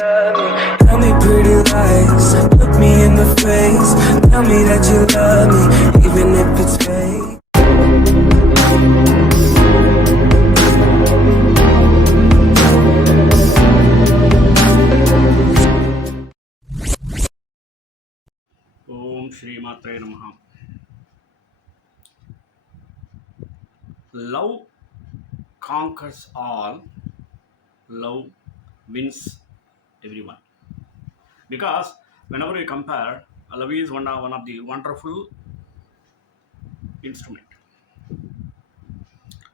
love me. Tell me pretty lies, look me in the face. Tell me that you love me, even if it's fake. ఓం శ్రీమాత్రే నమః. Love conquers all, love wins everyone. Because whenever we compare, love is one of the wonderful instrument.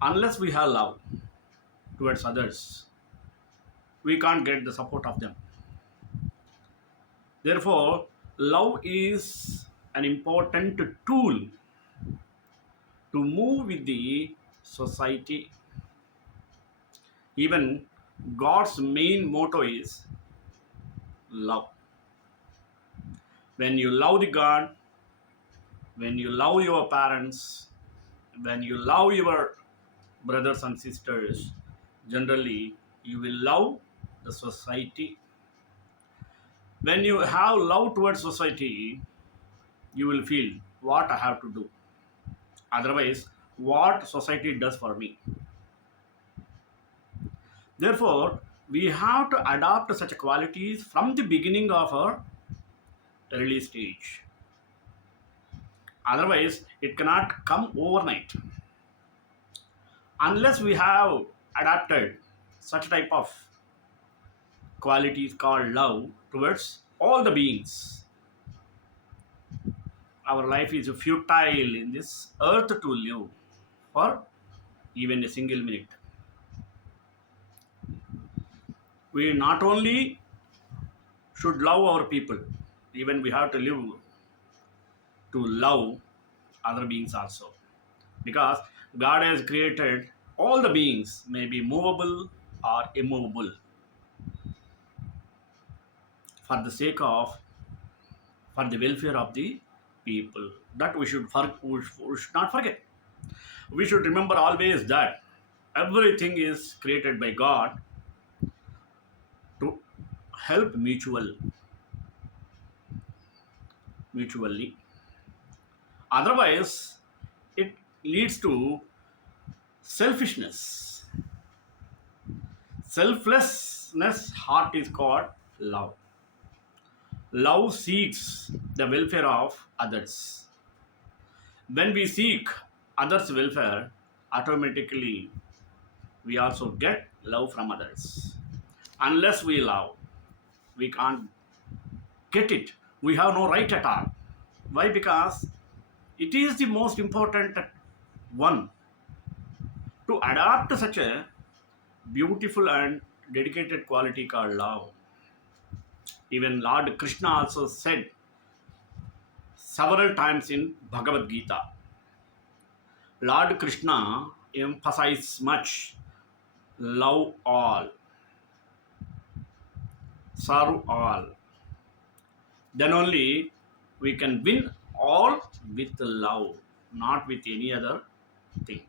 Unless we have love towards others, we can't get the support of them. Therefore, love is an important tool to move with the society. Even God's main motto is love. When you love the God, when you love your parents, when you love your brothers and sisters, generally you will love the society. When you have love towards society, you will feel what I have to do. Otherwise, what society does for me. Therefore, we have to adopt such qualities from the beginning of our early stage. Otherwise, it cannot come overnight. Unless we have adapted such type of qualities called love towards all the beings, our life is futile in this earth to live for even a single minute. We not only should love our people, even we have to live to love other beings also. Because God has created all the beings, may be movable or immovable, for the sake of, for the welfare of the people. That we should not forget. We should remember always that everything is created by God to help mutually. Otherwise, it leads to selfishness. Selflessness heart is called love. Love seeks the welfare of others. When we seek others' welfare, automatically we also get love from others. Unless we love, we can't get it. We have no right at all. Why? Because it is the most important one to adopt such a beautiful and dedicated quality called love. Even Lord Krishna also said several times in Bhagavad Gita. Lord Krishna emphasizes much love all, serve all. Then only we can win all with love, not with any other thing.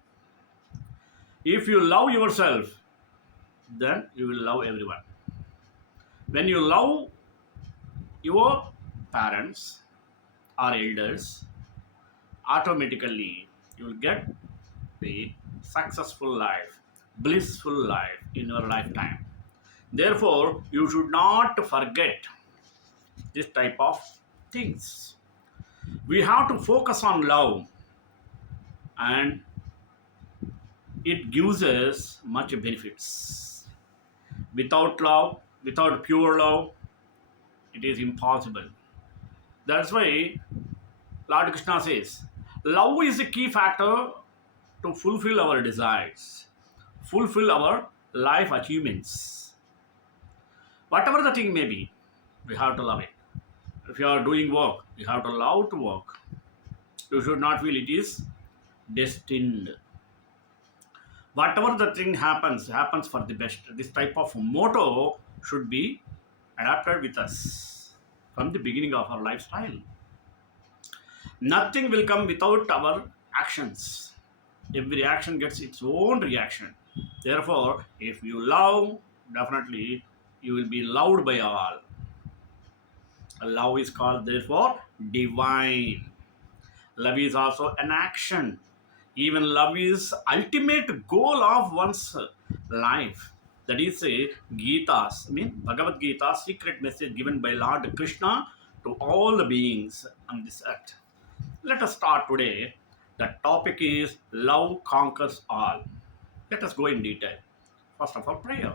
If you love yourself, then you will love everyone. When you love your parents or elders, automatically you will get the successful life, blissful life in your lifetime. Therefore, you should not forget this type of things. We have to focus on love, and it gives us much benefits. Without love, without pure love, it is impossible. That's why Lord Krishna says love is a key factor to fulfill our desires, fulfill our life achievements. Whatever the thing may be, we have to love it. If you are doing work, you have to love to work. You should not feel it is destined. Whatever the thing happens for the best. This type of motto should be adapted with us from the beginning of our lifestyle. Nothing will come without our actions. Every action gets its own reaction. Therefore, if you love, definitely you will be loved by all. Love is called therefore divine. Love is also an action. Even love is ultimate goal of one's life. That is Gita's, I mean Bhagavad Gita, secret message given by Lord Krishna to all the beings on this earth. Let us start today. The topic is love conquers all. Let us go in detail. First of all, prayer.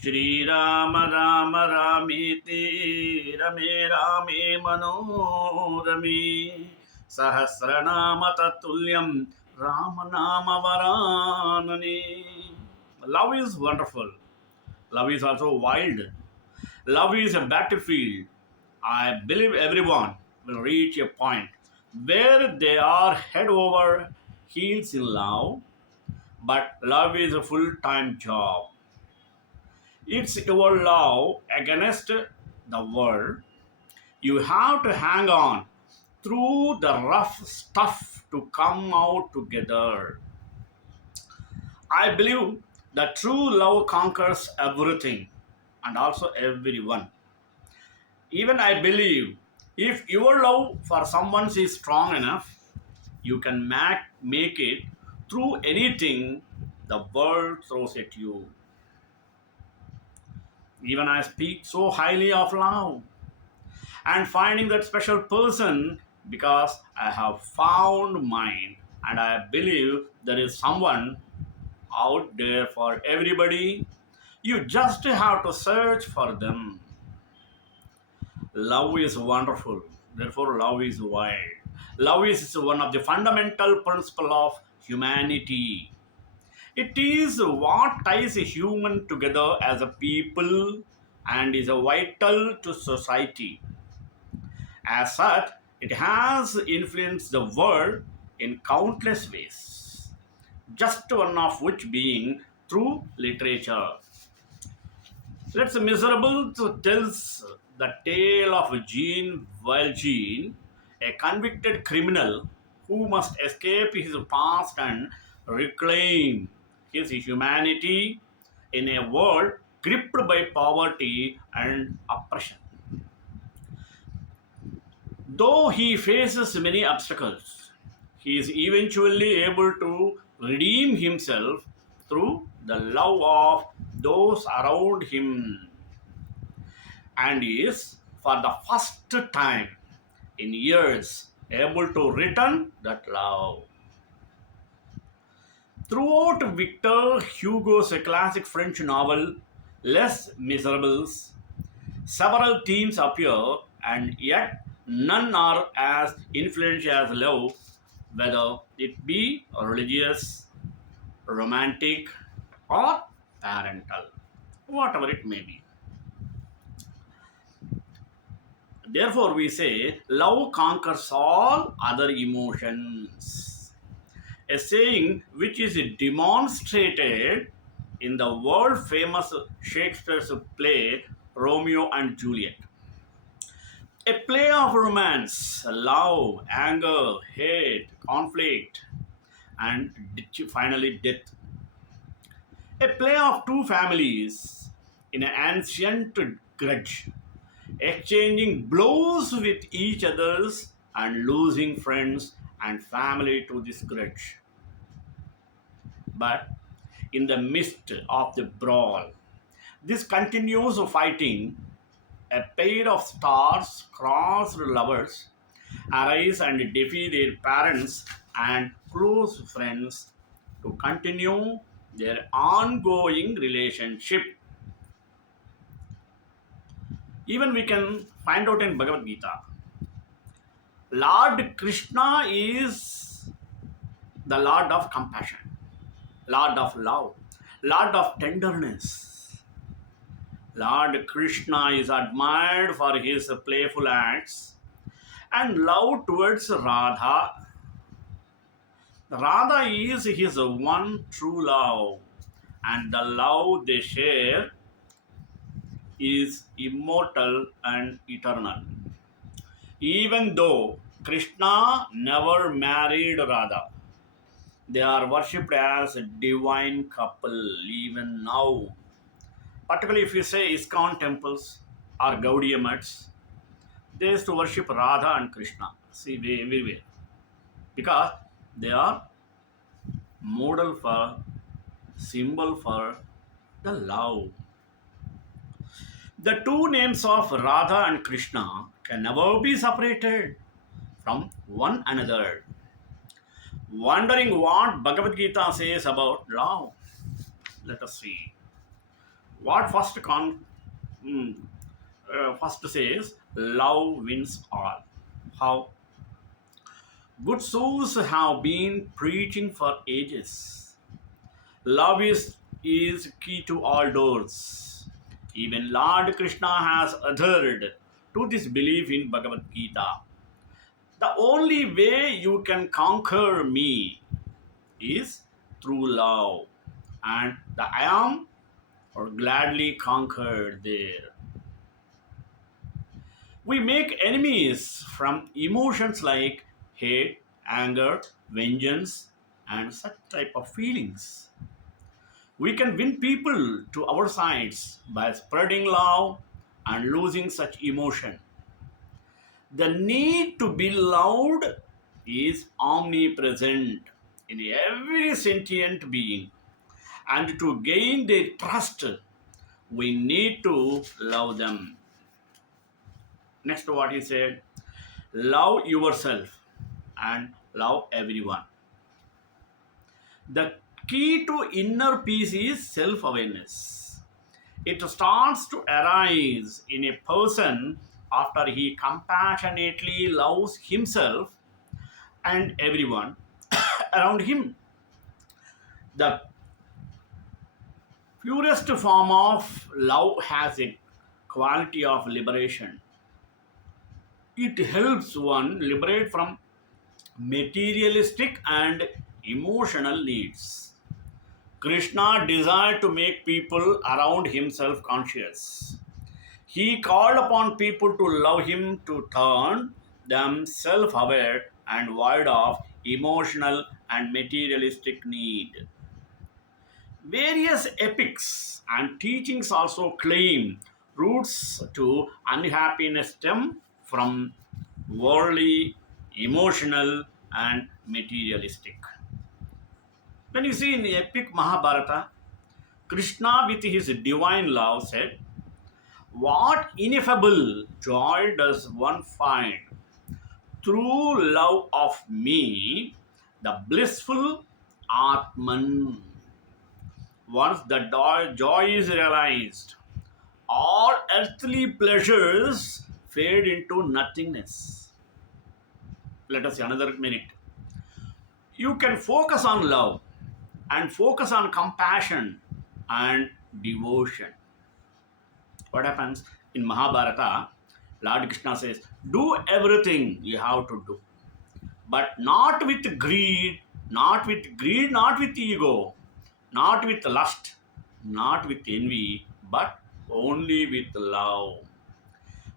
Shri Rama Rama Ramiti Rame Rame Manorami Sahasranama Tatulyam Rama Nama Varanani. Love is wonderful. Love is also wild. Love is a battlefield. I believe everyone will reach a point where they are head over heels in love, but love is a full time job. It's your love against the world. You have to hang on through the rough stuff to come out together. I believe that true love conquers everything and also everyone. Even I believe if your love for someone is strong enough, you can make it through anything the world throws at you. Even I speak so highly of love and finding that special person because I have found mine and I believe there is someone out there for everybody. You just have to search for them. Love is wonderful, therefore, love is wide. Love is one of the fundamental principles of humanity. It is what ties a human together as a people and is vital to society. As such, it has influenced the world in countless ways, just one of which being through literature. Let's Miserable tells the tale of Jean Valjean, a convicted criminal who must escape his past and reclaim his humanity in a world gripped by poverty and oppression. Though he faces many obstacles, he is eventually able to redeem himself through the love of those around him and is, for the first time in years, able to return that love. Throughout Victor Hugo's classic French novel Les Miserables, several themes appear, and yet none are as influential as love, whether it be religious, romantic, or parental, whatever it may be. Therefore, we say love conquers all other emotions. A saying which is demonstrated in the world famous Shakespeare's play Romeo and Juliet. A play of romance, love, anger, hate, conflict, and finally death. A play of two families in an ancient grudge, exchanging blows with each others and losing friends and family to this grudge. But in the midst of the brawl, this continuous fighting, a pair of star-crossed lovers arise and defy their parents and close friends to continue their ongoing relationship. Even we can find out in Bhagavad Gita, Lord Krishna is the Lord of compassion, Lord of love, Lord of tenderness. Lord Krishna is admired for his playful acts and love towards Radha. Radha is his one true love, and the love they share is immortal and eternal. Even though Krishna never married Radha, they are worshipped as a divine couple even now. Particularly if you say ISKCON temples or Gaudiya Mats, they used to worship Radha and Krishna. See, everywhere. Because they are model for, symbol for the love. The two names of Radha and Krishna can never be separated from one another. Wondering what Bhagavad Gita says about love? Let us see. What hmm, first says, love wins all. How? Good souls have been preaching for ages. Love is key to all doors. Even Lord Krishna has adhered to this belief in Bhagavad Gita. The only way you can conquer me is through love, and the I am are gladly conquered there. We make enemies from emotions like hate, anger, vengeance, and such type of feelings. We can win people to our sides by spreading love and losing such emotion. The need to be loved is omnipresent in every sentient being, and to gain their trust, we need to love them. Next, what he said, love yourself and love everyone. The key to inner peace is self awareness. It starts to arise in a person after he compassionately loves himself and everyone around him. The purest form of love has a quality of liberation. It helps one liberate from materialistic and emotional needs. Krishna desired to make people around himself conscious. He called upon people to love him, to turn them self aware and void of emotional and materialistic need. Various epics and teachings also claim roots to unhappiness stem from worldly, emotional, and materialistic. When you see in the epic Mahabharata, Krishna, with his divine love, said, what ineffable joy does one find through love of me, the blissful Atman. Once the joy is realized, all earthly pleasures fade into nothingness. Let us see another minute. You can focus on love and focus on compassion and devotion. What happens in Mahabharata? Lord Krishna says, do everything you have to do, but not with greed, not with ego, not with lust, not with envy, but only with love,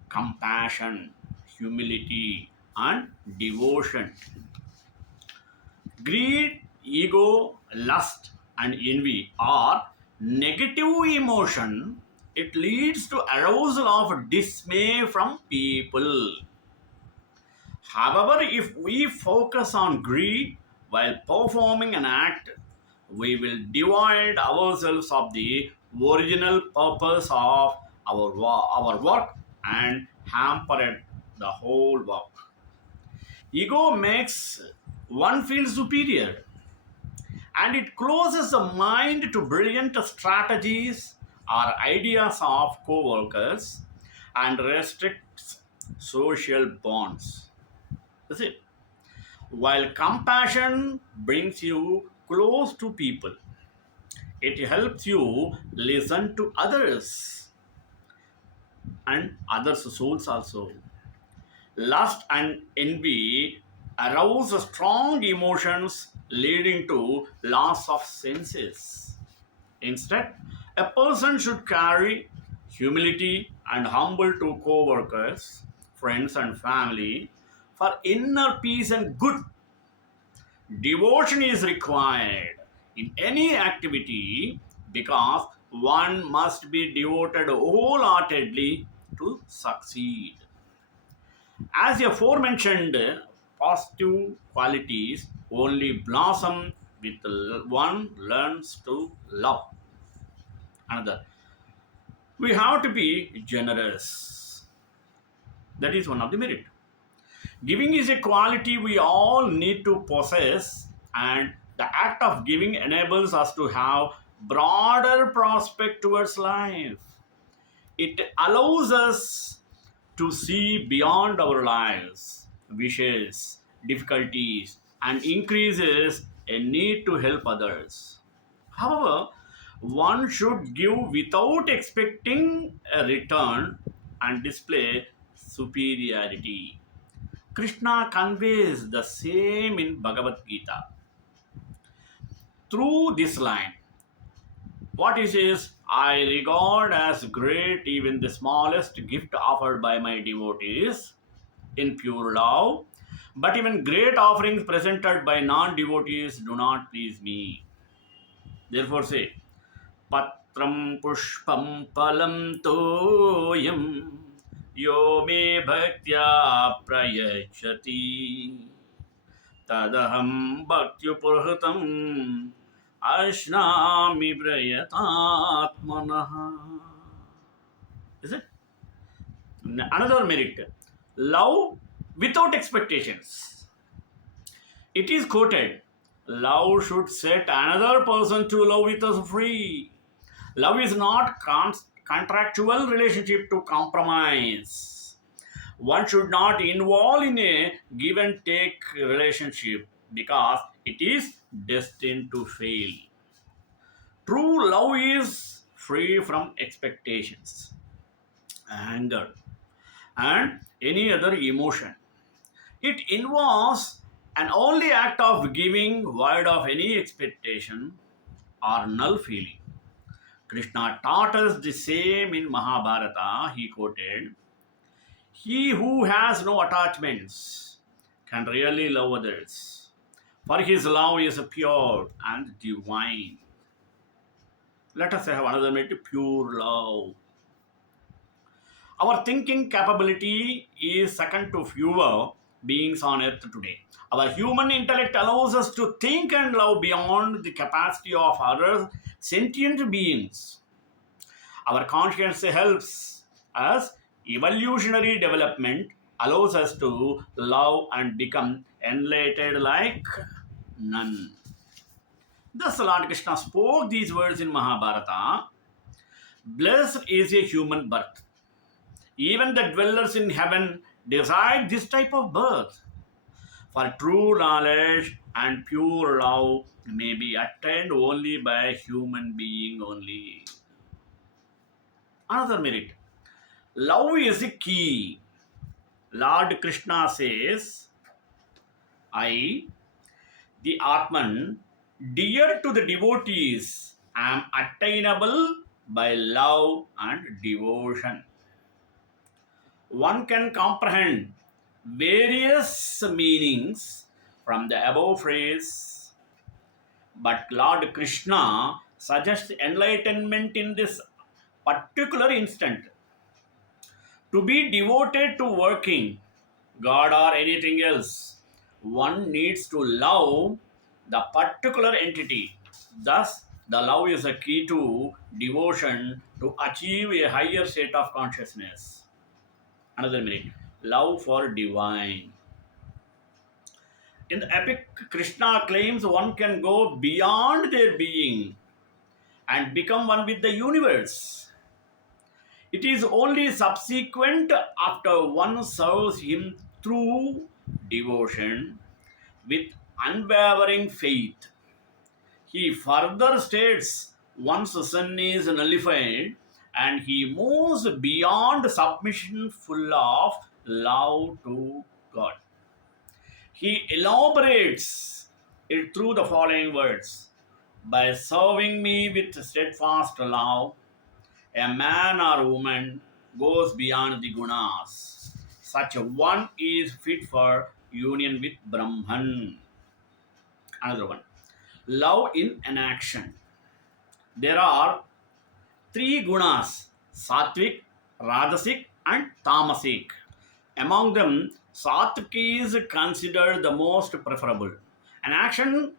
compassion, humility, and devotion. Greed, ego, lust, and envy are negative emotion. It leads to arousal of dismay from people. However, if we focus on greed while performing an act, we will divide ourselves of the original purpose of our work and hamper the whole work. Ego makes one feel superior, and it closes the mind to brilliant strategies or ideas of co-workers and restricts social bonds. That's it. While compassion brings you close to people, it helps you listen to others and others' souls also. Lust and envy arouse strong emotions leading to loss of senses. Instead, a person should carry humility and humble to co-workers, friends and family for inner peace and good. Devotion is required in any activity because one must be devoted wholeheartedly to succeed. As aforementioned, positive qualities only blossom with one learns to love another. We have to be generous. That is one of the merit. Giving is a quality we all need to possess, and the act of giving enables us to have broader prospect towards life. It allows us to see beyond our lives, wishes, difficulties, and increases a need to help others. However, one should give without expecting a return and display superiority. Krishna conveys the same in Bhagavad Gita. Through this line, what he says, I regard as great even the smallest gift offered by my devotees in pure love, but even great offerings presented by non devotees do not please me. Therefore, say, Patram Pushpam Palam Toyam Yo Me Bhaktya Prayachati Tadaham Bhaktyupurhutam Ashnami Prayatatmanaha. Is it? Another merit. Love without expectations. It is quoted, love should set another person to love with us free. Love is not contractual relationship to compromise. One should not involve in a give and take relationship because it is destined to fail. True love is free from expectations, anger, and any other emotion. It involves an only act of giving void of any expectation or null feeling. Krishna taught us the same in Mahabharata. He quoted, he who has no attachments can really love others, for his love is pure and divine. Let us have another minute, pure love. Our thinking capability is second to fewer beings on earth today. Our human intellect allows us to think and love beyond the capacity of other sentient beings. Our conscience helps us. Evolutionary development allows us to love and become enlightened like none. Thus, Lord Krishna spoke these words in Mahabharata. Blessed is a human birth. Even the dwellers in heaven desire this type of birth. For true knowledge and pure love may be attained only by a human being only. Another merit. Love is the key. Lord Krishna says, I, the Atman, dear to the devotees, am attainable by love and devotion. One can comprehend various meanings from the above phrase, but Lord Krishna suggests enlightenment in this particular instant. To be devoted to working, God or anything else, one needs to love the particular entity. Thus, the love is a key to devotion to achieve a higher state of consciousness. Another minute. Love for divine. In the epic, Krishna claims one can go beyond their being and become one with the universe. It is only subsequent after one serves him through devotion with unwavering faith. He further states once sin is nullified and he moves beyond submission full of love to God. He elaborates it through the following words. By serving me with steadfast love, a man or woman goes beyond the gunas. Such a one is fit for union with Brahman. Another one. Love in an action. There are three gunas: sattvic, rajasic, and tamasic. Among them, sattvic is considered the most preferable. An action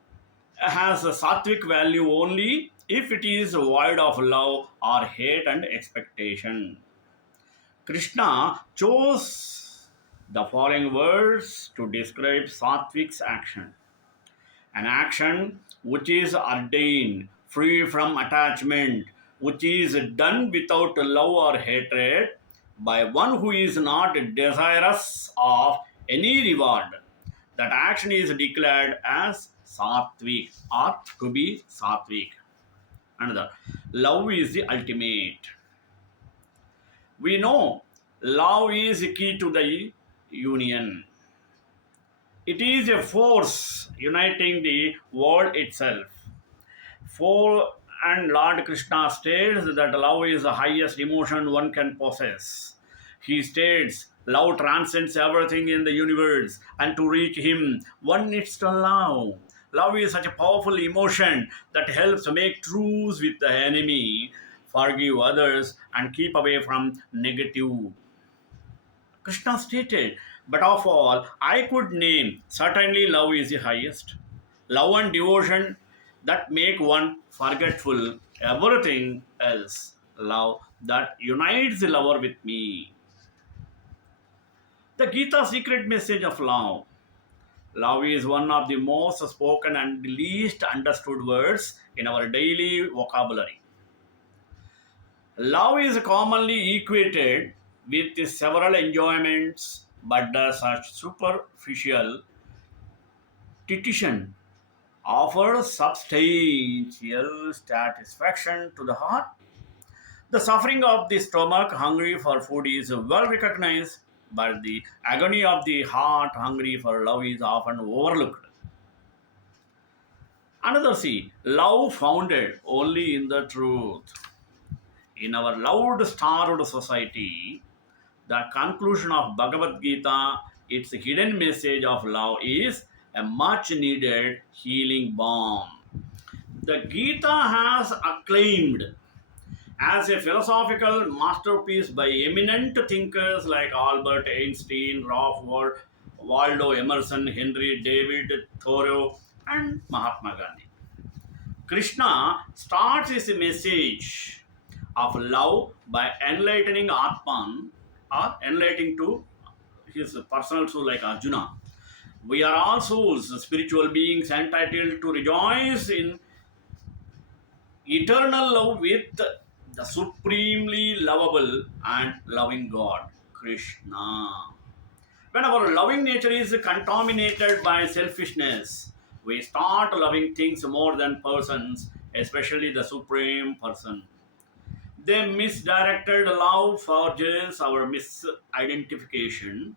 has a sattvic value only if it is void of love or hate and expectation. Krishna chose the following words to describe sattvic's action: an action which is ordained, free from attachment, which is done without love or hatred, by one who is not desirous of any reward. That action is declared as sattvic or to be sattvic. Another, love is the ultimate. We know love is key to the union. It is a force uniting the world itself. For and Lord Krishna states that love is the highest emotion one can possess. He states love transcends everything in the universe, and to reach Him, one needs to love. Love is such a powerful emotion that helps make truce with the enemy, forgive others, and keep away from negative. Krishna stated, but of all I could name, certainly love is the highest. Love and devotion that make one forgetful everything else. Love that unites the lover with me. The Gita secret message of love. Love is one of the most spoken and least understood words in our daily vocabulary. Love is commonly equated with several enjoyments, but does such superficial tition offers substantial satisfaction to the heart. The suffering of the stomach hungry for food is well recognized, but the agony of the heart hungry for love is often overlooked. Another C, love founded only in the truth. In our loud starved society, the conclusion of Bhagavad Gita, its hidden message of love, is a much needed healing balm. The Gita has acclaimed as a philosophical masterpiece by eminent thinkers like Albert Einstein, Ralph Waldo Emerson, Henry David Thoreau, and Mahatma Gandhi. Krishna starts his message of love by enlightening Atman or enlightening to his personal soul like Arjuna. We are all souls, spiritual beings entitled to rejoice in eternal love with the supremely lovable and loving God, Krishna. When our loving nature is contaminated by selfishness, we start loving things more than persons, especially the Supreme Person. They misdirected love forges our misidentification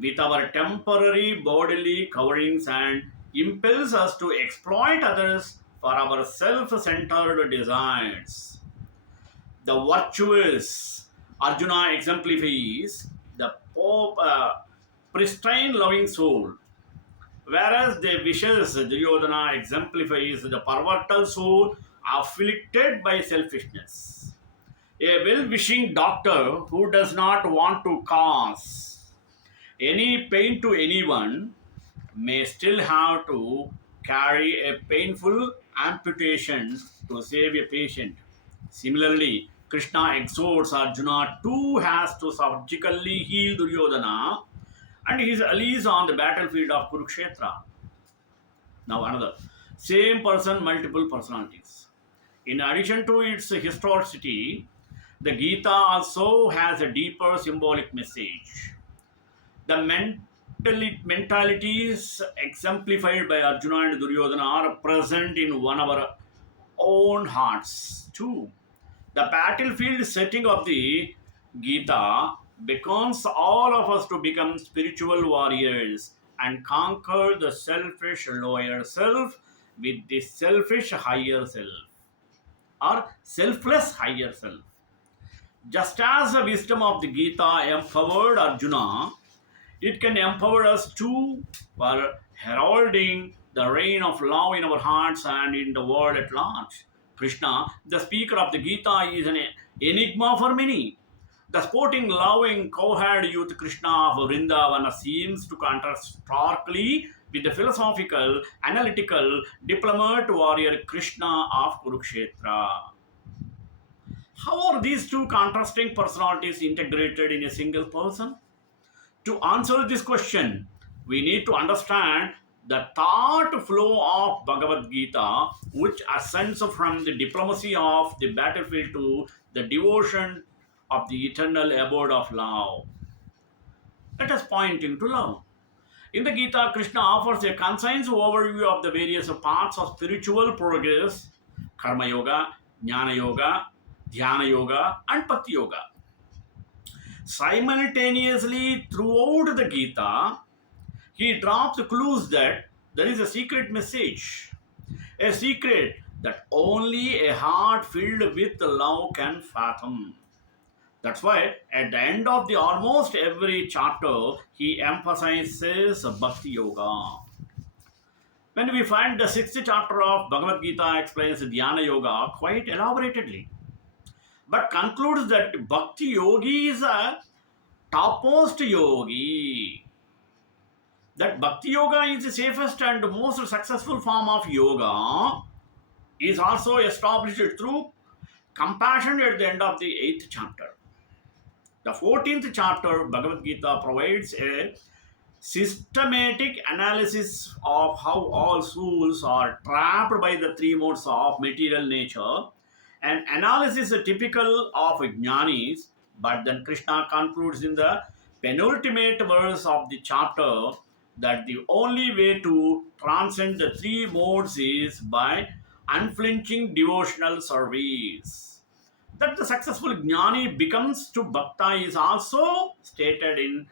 with our temporary bodily coverings and impels us to exploit others for our self centered desires. The virtuous Arjuna exemplifies the pristine loving soul, whereas the vicious Duryodhana exemplifies the perverted soul afflicted by selfishness. A well wishing doctor who does not want to cause any pain to anyone may still have to carry a painful amputation to save a patient. Similarly, Krishna exhorts Arjuna too has to surgically heal Duryodhana and his allies on the battlefield of Kurukshetra. Now another. Same person, multiple personalities. In addition to its historicity, the Gita also has a deeper symbolic message. The mentalities exemplified by Arjuna and Duryodhana are present in one of our own hearts too. The battlefield setting of the Gita beckons all of us to become spiritual warriors and conquer the selfish lower self with the selfish higher self or selfless higher self. Just as the wisdom of the Gita empowered Arjuna, it can empower us too for heralding the reign of love in our hearts and in the world at large. Krishna, the speaker of the Gita, is an enigma for many. The sporting, loving, cowherd youth Krishna of Vrindavana seems to contrast starkly with the philosophical, analytical, diplomat warrior Krishna of Kurukshetra. How are these two contrasting personalities integrated in a single person? To answer this question, we need to understand the thought flow of Bhagavad Gita, which ascends from the diplomacy of the battlefield to the devotion of the eternal abode of love. Let us point into love. In the Gita, Krishna offers a concise overview of the various paths of spiritual progress: Karma Yoga, Jnana Yoga, Dhyana Yoga, and Bhakti Yoga. Simultaneously, throughout the Gita, he drops clues that there is a secret message, a secret that only a heart filled with love can fathom. That's why at the end of the almost every chapter, he emphasizes Bhakti Yoga. When we find the sixth chapter of Bhagavad Gita explains Dhyana Yoga quite elaborately, but concludes that Bhakti Yogi is a topmost yogi. That Bhakti Yoga is the safest and most successful form of yoga is also established through compassion at the end of the 8th chapter. The 14th chapter, Bhagavad Gita, provides a systematic analysis of how all souls are trapped by the three modes of material nature, an analysis typical of jnanis, but then Krishna concludes in the penultimate verse of the chapter that the only way to transcend the three modes is by unflinching devotional service. That the successful jnani becomes to bhakta is also stated in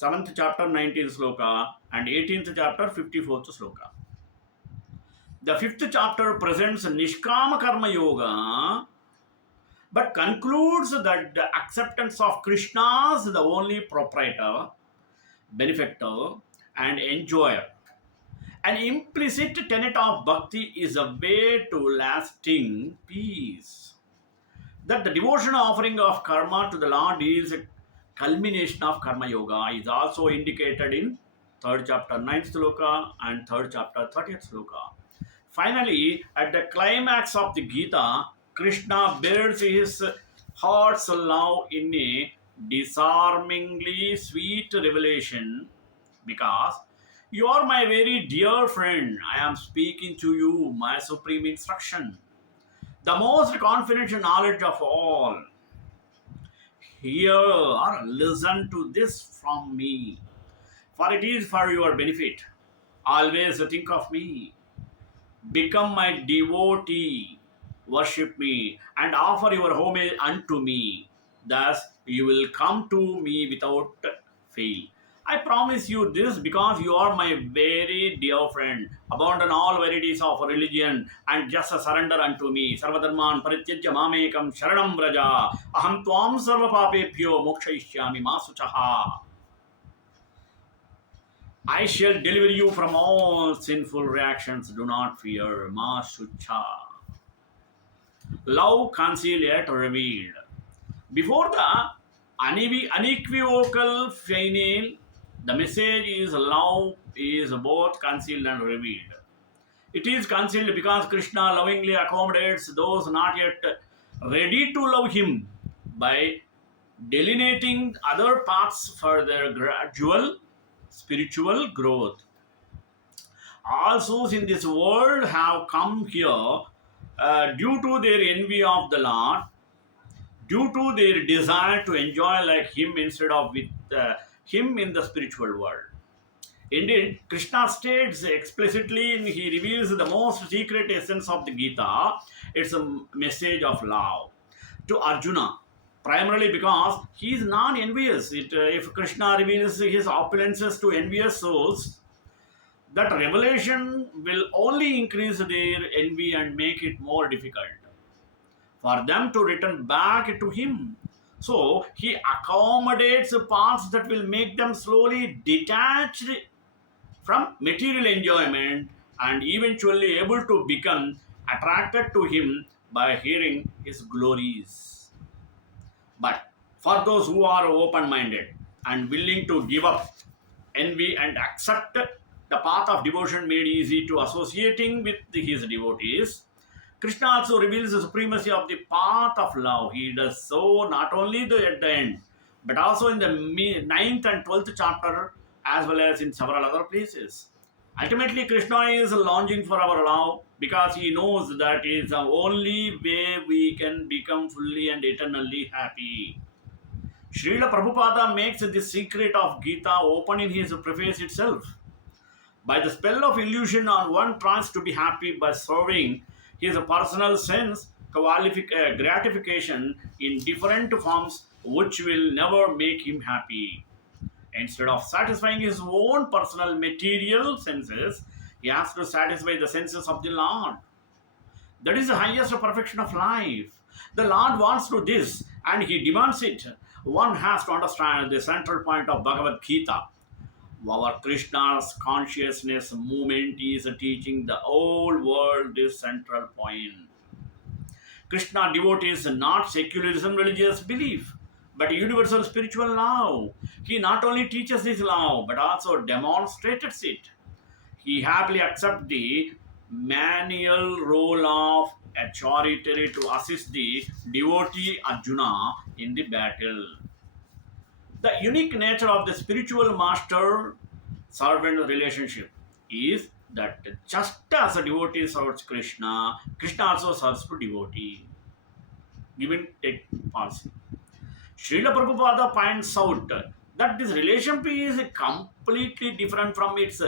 7th chapter 19th sloka and 18th chapter 54th sloka. The 5th chapter presents Nishkama Karma Yoga but concludes that the acceptance of Krishna is the only proprietor, benefactor, and enjoyer. An implicit tenet of bhakti is a way to lasting peace. That the devotion offering of karma to the Lord is a culmination of karma yoga is also indicated in 3rd chapter 9th sloka and 3rd chapter 30th sloka. Finally, at the climax of the Gita, Krishna bears his heart's love in a disarmingly sweet revelation because you are my very dear friend. I am speaking to you my supreme instruction, the most confidential knowledge of all. Hear or listen to this from me, for it is for your benefit. Always think of me. Become my devotee. Worship me and offer your homage unto me. Thus you will come to me without fail. I promise you this because you are my very dear friend. Abandon all varieties of religion and just surrender unto me. Sarvadharman parityajya mamekam sharanam vraja. Aham tvam sarva papebhyo mokshayishyami ma suchaha. I shall deliver you from all sinful reactions. Do not fear. Ma sucha. Love concealed yet revealed. Before the unequivocal final, the message is love is both concealed and revealed. It is concealed because Krishna lovingly accommodates those not yet ready to love him by delineating other paths for their gradual spiritual growth. All souls in this world have come here due to their envy of the Lord, due to their desire to enjoy like him instead of with him in the spiritual world. Indeed, Krishna states explicitly and he reveals the most secret essence of the Gita. It's a message of love to Arjuna, primarily because he is non-envious. If Krishna reveals his opulences to envious souls, that revelation will only increase their envy and make it more difficult for them to return back to him. So he accommodates paths that will make them slowly detached from material enjoyment and eventually able to become attracted to him by hearing his glories. But for those who are open minded and willing to give up envy and accept the path of devotion made easy to associating with his devotees, Krishna also reveals the supremacy of the path of love. He does so not only at the end, but also in the ninth and 12th chapter, as well as in several other places. Ultimately, Krishna is longing for our love because he knows that is the only way we can become fully and eternally happy. Srila Prabhupada makes the secret of Gita open in his preface itself. By the spell of illusion, one tries to be happy by serving his personal sense gratification in different forms, which will never make him happy. Instead of satisfying his own personal material senses, he has to satisfy the senses of the Lord. That is the highest perfection of life. The Lord wants to do this and he demands it. One has to understand the central point of Bhagavad Gita. Our Krishna's consciousness movement is teaching the whole world this central point. Krishna devotees not secularism, religious belief, but universal spiritual love. He not only teaches this love, but also demonstrates it. He happily accepts the manual role of a charioteer to assist the devotee Arjuna in the battle. The unique nature of the spiritual master servant relationship is that just as a devotee serves Krishna, Krishna also serves to devotee. Give and take policy. Srila Prabhupada points out that this relationship is completely different from its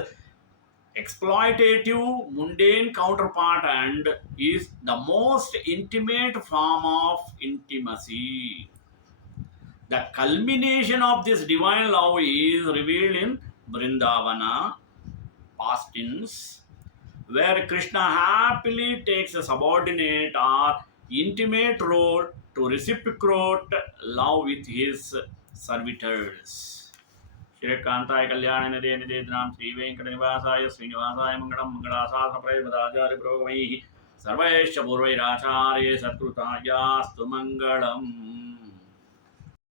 exploitative, mundane counterpart and is the most intimate form of intimacy. The culmination of this divine love is revealed in Vrindavana, past tense, where Krishna happily takes a subordinate or intimate role to reciprocate love with his servitors. श्रीकांताय कल्याण निधे निधेनाम श्री वेंकट निवासाय श्रीनिवासाय मंगलम मंगलाशासन प्रयमदाचार्य प्रोगमैः सर्वैश्च पूर्वैराचार्य सत्कृतायास्तु मंगलम्.